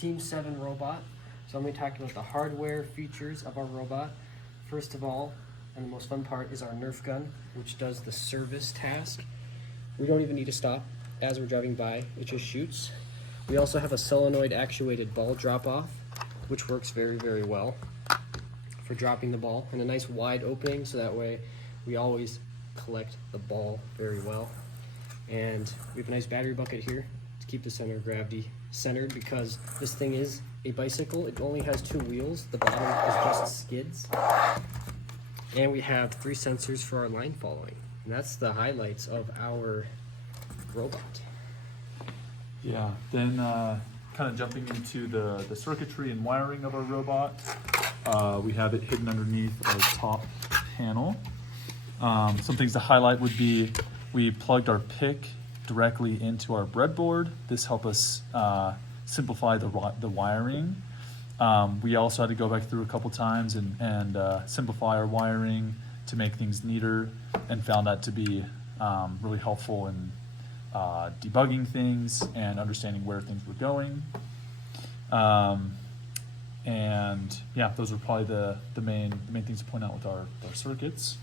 Team 7 robot. So I'm going to be talking about the hardware features of our robot. First of all, and the most fun part, is our Nerf gun, which does the service task. We don't even need to stop as we're driving by, it just shoots. We also have a solenoid actuated ball drop off, which works very, very well for dropping the ball, and a nice wide opening so that way we always collect the ball very well. And we have a nice battery bucket here to keep the center of gravity centered, because this thing is a bicycle. It only has 2 wheels. The bottom is just skids. And we have 3 sensors for our line following. And that's the highlights of our robot. Yeah, then kind of jumping into the circuitry and wiring of our robot. We have it hidden underneath our top panel. Some things to highlight would be we plugged our PIC directly into our breadboard. This helped us simplify the wiring. We also had to go back through a couple times and simplify our wiring to make things neater, and found that to be really helpful in debugging things and understanding where things were going. And yeah, those are probably the main things to point out with our circuits.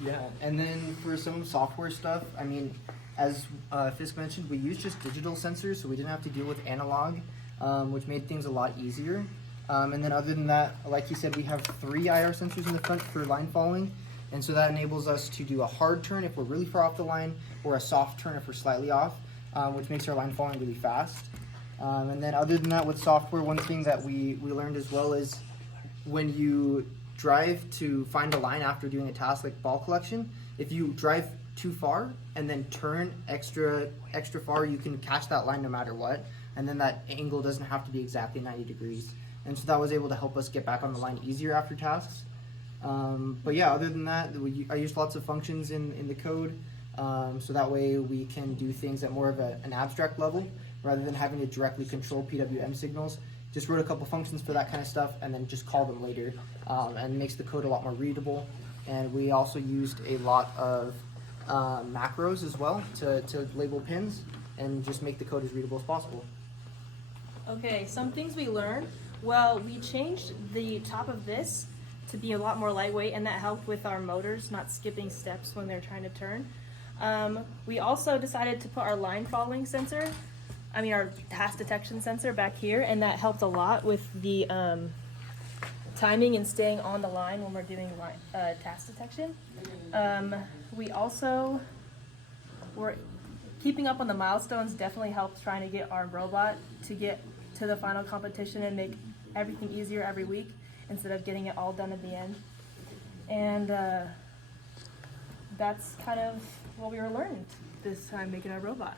Yeah, and then for some software stuff, I mean, as Fisk mentioned, we use just digital sensors, so we didn't have to deal with analog, which made things a lot easier. And then other than that, like he said, we have 3 IR sensors in the front for line following, and so that enables us to do a hard turn if we're really far off the line, or a soft turn if we're slightly off, which makes our line following really fast. And then other than that, with software, one thing that we learned as well is when you drive to find a line after doing a task like ball collection, if you drive too far and then turn extra far, you can catch that line no matter what, and then that angle doesn't have to be exactly 90 degrees. And so that was able to help us get back on the line easier after tasks. But yeah, other than that, I used lots of functions in the code, so that way we can do things at more of an abstract level rather than having to directly control PWM signals. Just wrote a couple functions for that kind of stuff and then just call them later, and makes the code a lot more readable. And we also used a lot of macros as well to label pins and just make the code as readable as possible. Okay, some things we learned. Well, we changed the top of this to be a lot more lightweight, and that helped with our motors not skipping steps when they're trying to turn. We also decided to put our line following sensor, our task detection sensor back here, and that helped a lot with the timing and staying on the line when we're doing task detection. We also were keeping up on the milestones. Definitely helped trying to get our robot to get to the final competition and make everything easier every week instead of getting it all done at the end. And that's kind of what we were learning this time making our robot.